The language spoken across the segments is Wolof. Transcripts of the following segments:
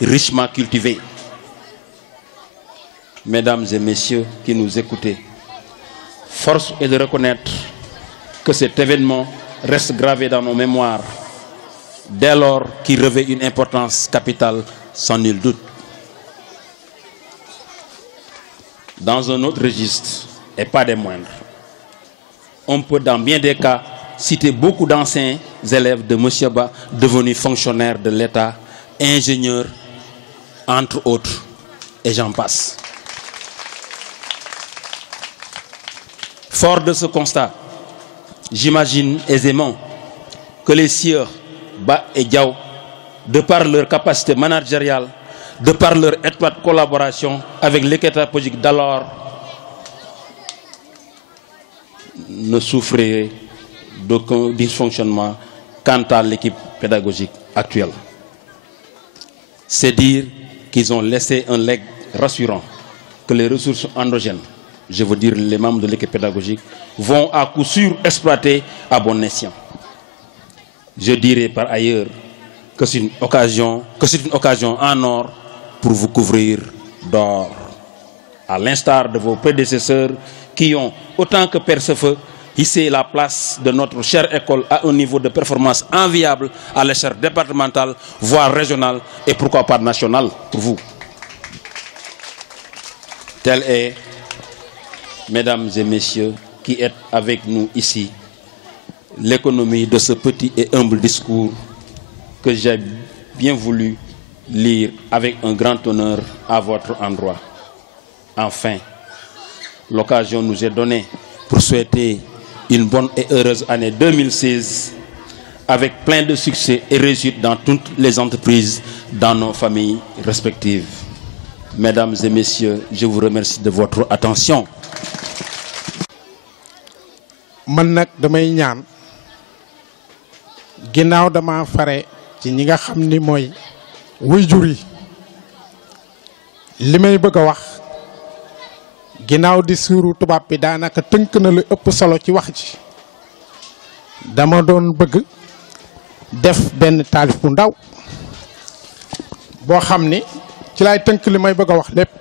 richement cultivée. Mesdames et messieurs qui nous écoutez, force est de reconnaître que cet événement reste gravé dans nos mémoires, dès lors qu'il revêt une importance capitale sans nul doute. Dans un autre registre, et pas des moindres, on peut dans bien des cas citer beaucoup d'anciens élèves de M. Ba devenus fonctionnaires de l'État, ingénieurs, entre autres, et j'en passe. Fort de ce constat, j'imagine aisément que les sieurs Ba et Diaw, de par leur capacité managériale, de par leur étroite collaboration avec l'équipe pédagogique d'alors, ne souffraient d'aucun dysfonctionnement quant à l'équipe pédagogique actuelle. C'est dire qu'ils ont laissé un legs rassurant que les ressources endogènes, je veux dire les membres de l'équipe pédagogique, vont à coup sûr exploiter à bon escient. Je dirais par ailleurs que c'est une occasion en or pour vous couvrir d'or, à l'instar de vos prédécesseurs qui ont, autant que Persefeu, hissé la place de notre chère école à un niveau de performance enviable à l'échelle départementale, voire régionale et pourquoi pas nationale pour vous. Tel est, mesdames et messieurs, qui êtes avec nous ici, l'économie de ce petit et humble discours que j'ai bien voulu lire avec un grand honneur à votre endroit. Enfin, l'occasion nous est donnée pour souhaiter une bonne et heureuse année 2016 avec plein de succès et réussite dans toutes les entreprises, dans nos familles respectives. Mesdames et messieurs, je vous remercie de votre attention. Man nak damay ñaan ginaaw dama faré ci ñi nga xamni moy waajur yi limay bëgg wax ginaaw di suuru tubaab bi daanaka tënk na lu ëpp solo ci wax ji dama doon bëgg def benn taalif bu ndaw boo xam ni ci lay tënk li may bëgg a wax lépp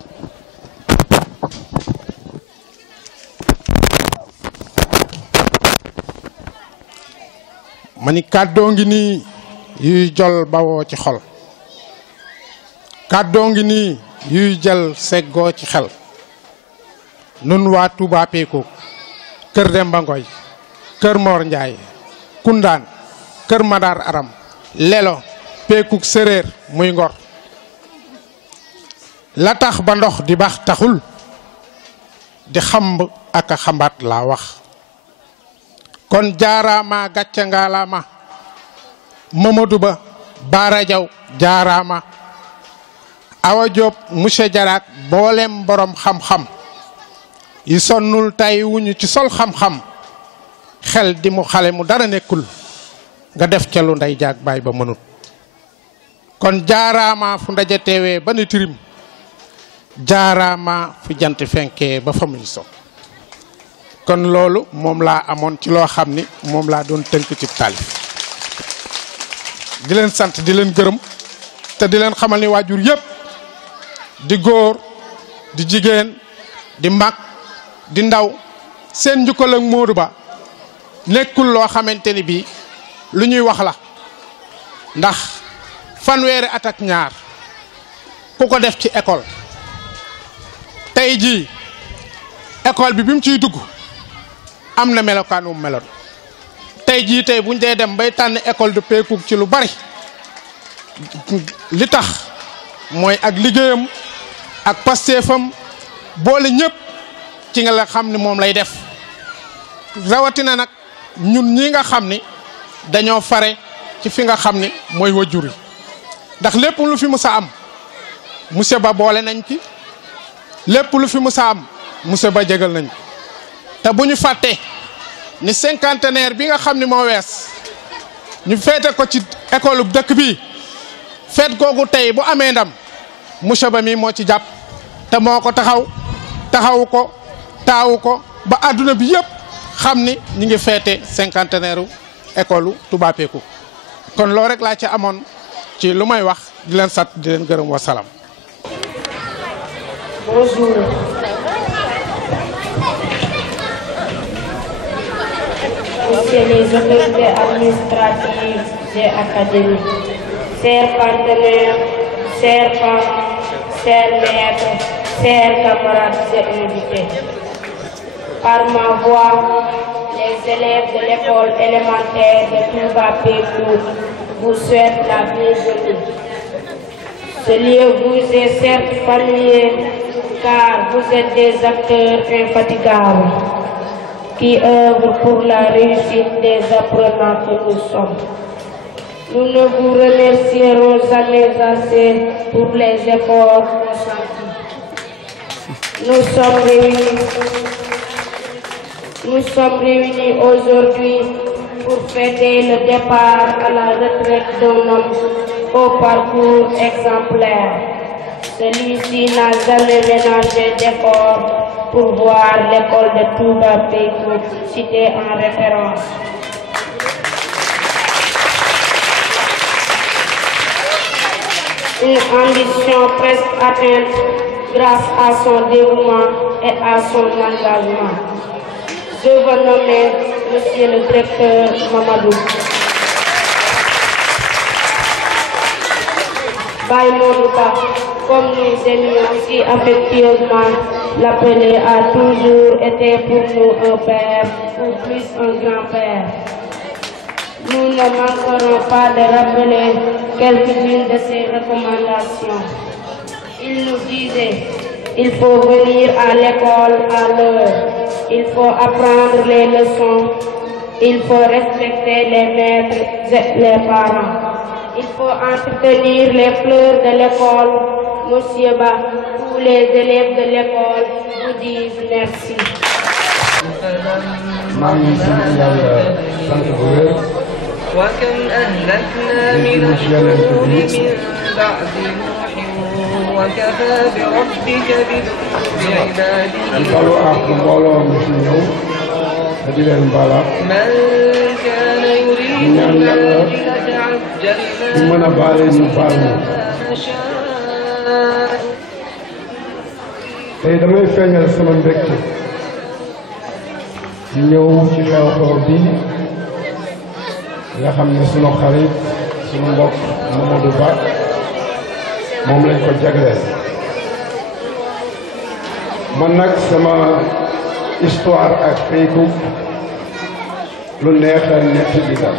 ma ni kàddoo ngi nii yuy jol bawoo ci xol kàddoo ngi nii yuy jël seggoo ci xel nun waa Touba Péko kër Demba Ngoy kër Mor Ndiaye Kundaan kër Madar Aram Lelo Pékuk séréer muy Ngor la tax ba ndox di bax taxul di xamb ak a xambaat laa wax kon jaaraama gàcce ngaalaama Mamadou Ba Baara Jaw jaaraama Awa Diop monsieur Jaraak boolem borom xam-xam yi sonnul tay wuñu ci sol xam-xam xel di mu xale mu dara nekkul nga def ca lu nday jaag baay ba mënut kon jaaraama fu ndaje teewee ba ni tirim jaaraama fu jant fenkee ba fa muy so kon loolu moom laa amoon ci loo xam ni moom laa doon tënk ci taalif di leen sant di leen gërëm te di leen xamal ni waajur yépp di góor di jigéen di mag di ndaw seen njukkal ak Modou Ba nekkul loo xamante ni bii lu ñuy wax la ndax fanweeri at ak ñaar ku ko def ci école tey jii école bi mu ciy dugg am na melokaan wu meloon tey jii tey buñ dee dem bay tànn école de Pékou ci lu bari li tax mooy ak liggéeyam ak pasteefam boole ñëpp ci nga la xam ni moom lay def rawatina nag ñun ñi nga xam ni dañoo fare ci fi nga xam ni mooy wajur yi ndax lépp lu fi musa am monsieur Ba boole nañ ci lépp lu fi musa am monsieur Ba jégal nañ te bu ñu fàtte ni cinquantenaire bi nga xam ni moo wees ñu feete ko ci école bu dëkk bi feet googu tey bu amee ndam monsieur Ba mi moo ci jàpp te moo ko taxawu ko taawu ko ba àdduna bi yëpp xam ni ñu ngi feete cinquantenaire école Touba Pékou kon loolu rek laa ci amoon ci lu may wax di leen sant di leen gërëm wa salaam. Bonjour. Messieurs les autorités administratives et académiques, chers partenaires, chers parents, chers maîtres, chers camarades et invités. Par ma voix, les élèves de l'école élémentaire de Touba Pékou vous souhaitent la bienvenue. Ce lieu vous est certes familier car vous êtes des acteurs infatigables qui œuvrent pour la réussite des apprenants que nous sommes. Nous ne vous remercierons jamais assez pour les efforts consentis. Nous sommes réunis aujourd'hui pour fêter le départ à la retraite d'un homme au parcours exemplaire. Celui-ci n'a jamais ménagé d'efforts pour voir l'école de Touba Pékou citée en référence. Une ambition presque atteinte grâce à son dévouement et à son engagement. Je vous nomme Monsieur le directeur Mamadou. Baïmouba, comme nous aimions si affectueusement l'appeler, a toujours été pour nous un père ou plus un grand-père. Nous ne manquerons pas de rappeler quelques-unes de ses recommandations. Il nous disait, il faut venir à l'école à l'heure, il faut apprendre les leçons, il faut respecter les maîtres et les parents. Il faut entretenir les fleurs de l'école. Monsieur Ba, tous les élèves de l'école vous disent merci. وكم أهلكنا من القرون من بعد نوح وكفى بربك بعباده من كان يريد العاجلة عجلنا ما نشاء. tey damay feeñal sama mbégte ñëw ci xew-xew bi nga xam ne sunu xarit sunu mbokk Mamadou Ba moom lañ ko jagleel. man nag sama histoire ak Pékou lu neex a nett bi la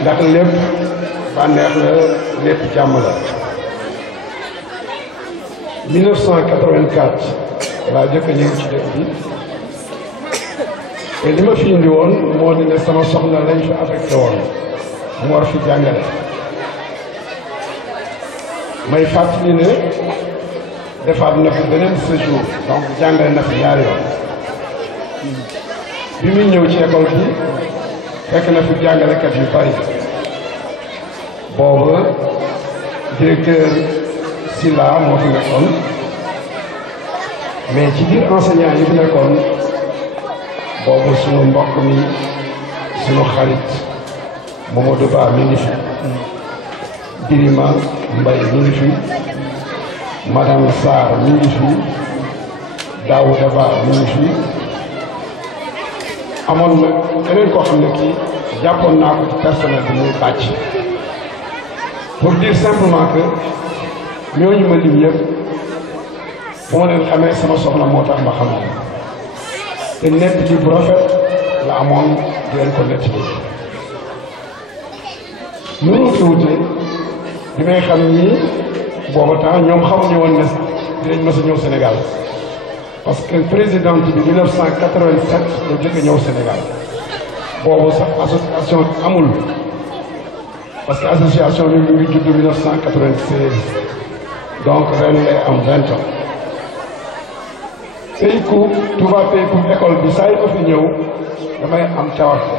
ndax lépp bànneex la lépp jàmm la. 1984 laa jëkk a ñëw ci dëkk bi te li ma fi indi woon moo di ne sama soxna lañ fi affecté woon mu war fi jàngale. may fàttali ne defaat na fi beneen séjour donc jàngale na fi ñaari yoon. bi muy ñëw ci école bi fekk na fi jàngalekat yu bari boobu directeur Silla moo fi nekkoon mais ci biir enseignant yi fi nekkoon boobu sunu mbokk mi sunu xarit Mamadou Ba mi ngi fi Birima Mbaye mi ngi fi madame Sarr mi ngi fi Daouda Ba mi ngi fi amoon na keneen koo xam ne kii jàppoon naa ko ci personnel bi muy bàcc pour dire simplement que ñooñu ma lim yëpp fu ma leen xamee sama soxna moo tax ma xam ne te nett li bu rafet la amoon di leen ko nett li mënu fi wute bi may xam nii booba temps ñoom xamuñu woon ne dinañ mës a ñëw Sénégal parce que présidente bi 1987 la jëkk ñëw Sénégal boobu sax association amul parce que association bi mu ngi judd 1996 donc ren lay am 20 ans. Pékou Touba Pékou école bi saa yu ko fi ñëw damay am cawarte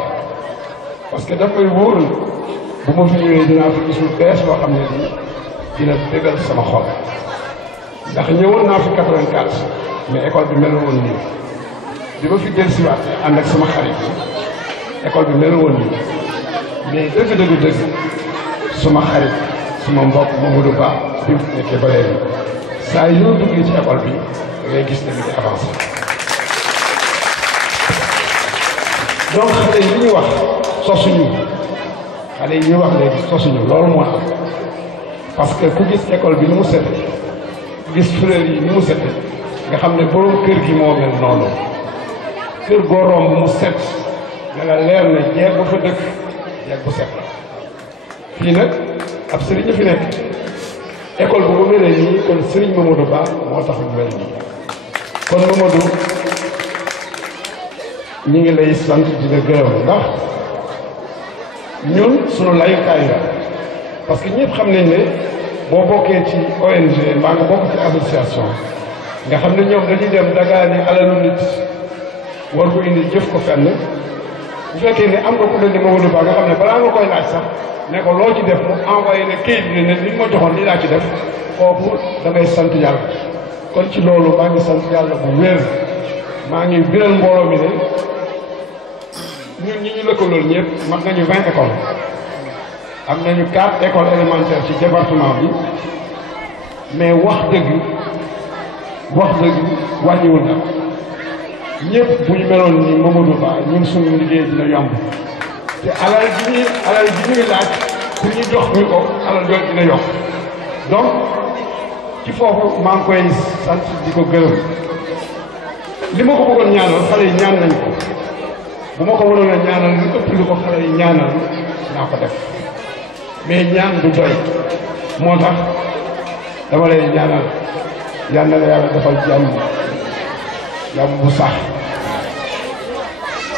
parce que dafay wóor bu ma fi ñëwee dinaa fi gis lu bees loo xam ne nii dina dëggal sama xol ndax ñëwoon naa fi 84 mais école bi mel woon nii bi ma fi dellusiwaat ànd ak sama xarit bi école bi mel woon nii mais dëgg suma xarit suma mbokk Mamadou Ba bi mu nekkee ba léegi saa yoo duggee ci école bi ngay gis ne mi ngi avancé donc xale yi li ñuy wax sosuñu xale yi ñuy wax léegi sosuñu loolu moo am parce que ku gis école bi ni mu sete gis fleur yi ni mu sete nga xam ne borom kër gi moo mel noonu kër goo romb mu set da nga leer ne jeeg ba fa dëkk jeeg bu set la fii nag ab sëriñ fi nekk école bu ko melee nii kon sëriñ Mamadou Ba moo tax mu mel nii kon Mamadou ñu ngi lay sant di la gërëm ndax ñun sunu layukaay la parce que ñëpp xam nañ ne boo bokkee ci ONG mbaa nga bokk ci association nga xam ne ñoom dañuy dem dagaani alalu nit war ko indi jëf ko fenn bu fekkee ne am nga ku mel ni Mamadou Ba nga xam ne balaa nga koy laaj sax ne ko loo ci def mu envoyé ne kayit bi ne li ma joxoon lii laa ci def kooku da ngay sant yàlla kon ci loolu maa ngi sant yàlla bu wér maa ngi biral mbooloo mi ne ñun ñi ñu lëkkalool ñëpp mat nañu 20 écoles am nañu 4 écoles élémentaires ci département bi mais wax dëgg wàññiwul na ñëpp bu ñu meloon ni Mamadou Ba ñun suñu liggéey dina yomb te alal ji ñuy laaj pour ñu jox ñu ko alal jooju dina yokk donc ci foofu maa ngi koy sant di ko gërëm li ma ko bëggoon ñaanal xale yi ñaan nañ ko bu ma ko waroon a ñaanal lu ëpp lu ko xale yi ñaanal naa ko def mais ñaan du doy moo tax dama lay ñaanal yal na la yàlla defal jàmm bu sax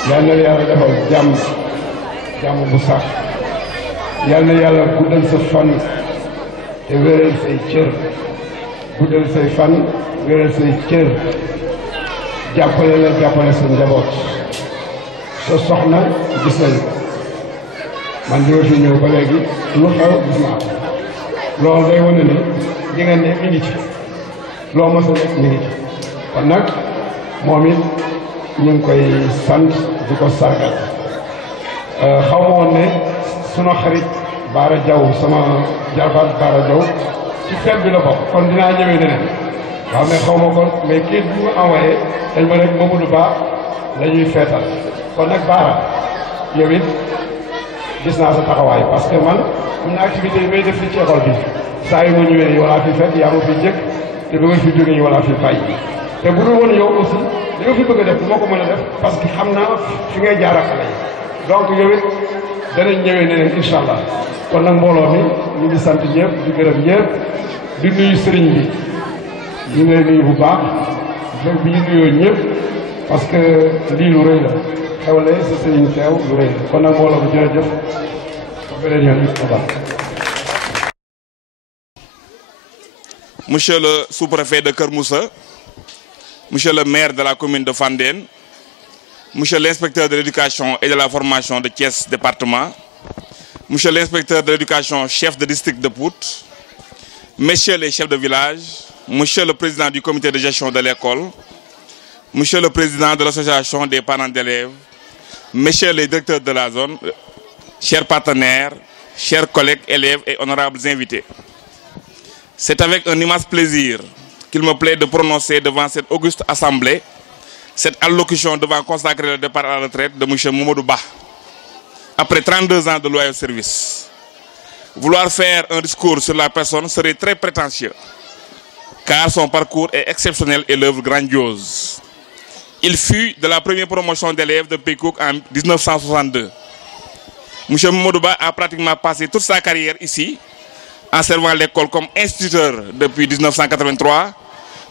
yal na la yàlla defal jàmm bu sax yal na yàlla guddal sa fan te wéral say cër guddal say fan wéral say cër jàppale sa njaboot sa soxna gis nañu man di fi ñëw ba léegi lu xew gis naa ko loolu day wane ni li nga ne mi ngi ci loo mos a nekk mi ngi ci kon nag moom it ñu ngi koy sant di ko sargal xaw ma woon ne sunu xarit Baara Diaw sama jarbaat Baara Diaw ci fête bi la bokk kon dinaa ñëwee neneen waaw mais xaw ma kon mais kii bi mu envoyé dañ ma rek Mamadou Ba la ñuy feetal kon nag Baara yow it gis naa sa taxawaay parce que man am na activité yi may def fi ci école bi saa yu ma ñëwee yi walaa fi fekk yaa ma fi jëkk te ba nga fi jógee yi walaa fi bàyyi te bu dul woon yow aussi li nga fi bëgg a def bu ma ko mën a def parce que xam naa fi ngay jaar ak xale yi donc yow it danañ ñëwee neneen incha allah kon nag mbooloo mi ñu ngi sant ñëpp di gërëm ñëpp di nuyu sëriñ bi ñu ngi lay nuyu bu baax bi ñu nuyoo ñëpp parce que lii lu rëy la xewle sa sëriñ teew lu rëy la kon nag mbooloo bi jërëjëf ba beneen yoon ñu ko Monsieur le sous-préfet de Keur Moussa, monsieur le maire de la commune de Fandène, monsieur l'inspecteur de l'éducation et de la formation de Thiès département, monsieur l'inspecteur de l'éducation chef de district de Pout, messieurs les chefs de village, monsieur le président du comité de gestion de l'école, monsieur le président de l'association des parents d'élèves, messieurs les directeurs de la zone, chers partenaires, chers collègues, élèves et honorables invités. C'est avec un immense plaisir qu'il me plaît de prononcer devant cette auguste assemblée cette allocution devant consacrer le départ à la retraite de M. Mamadou Ba, après 32 ans de loyal service. Vouloir faire un discours sur la personne serait très prétentieux, car son parcours est exceptionnel et l'œuvre grandiose. Il fut de la première promotion d'élèves de Pécouk en 1962. M. Mamadou Ba a pratiquement passé toute sa carrière ici, en servant l'école comme instituteur depuis 1983,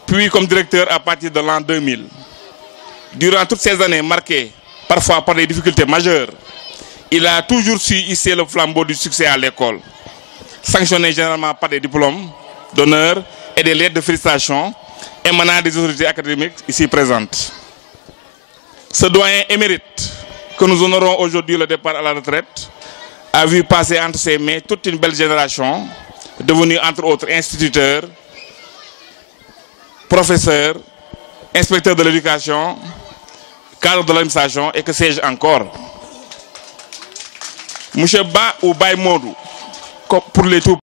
puis comme directeur à partir de l'an 2000. Durant toutes ces années marquées parfois par des difficultés majeures, il a toujours su hisser le flambeau du succès à l'école, sanctionné généralement par des diplômes d'honneur et des lettres de félicitations émanant des autorités académiques ici présentes. Ce doyen émérite que nous honorons aujourd'hui le départ à la retraite a vu passer entre ses mains toute une belle génération, devenue entre autres instituteurs, professeurs, inspecteurs de l'éducation, cadres de l'administration et que sais-je encore. M. Ba ou Baye Modou pour les tout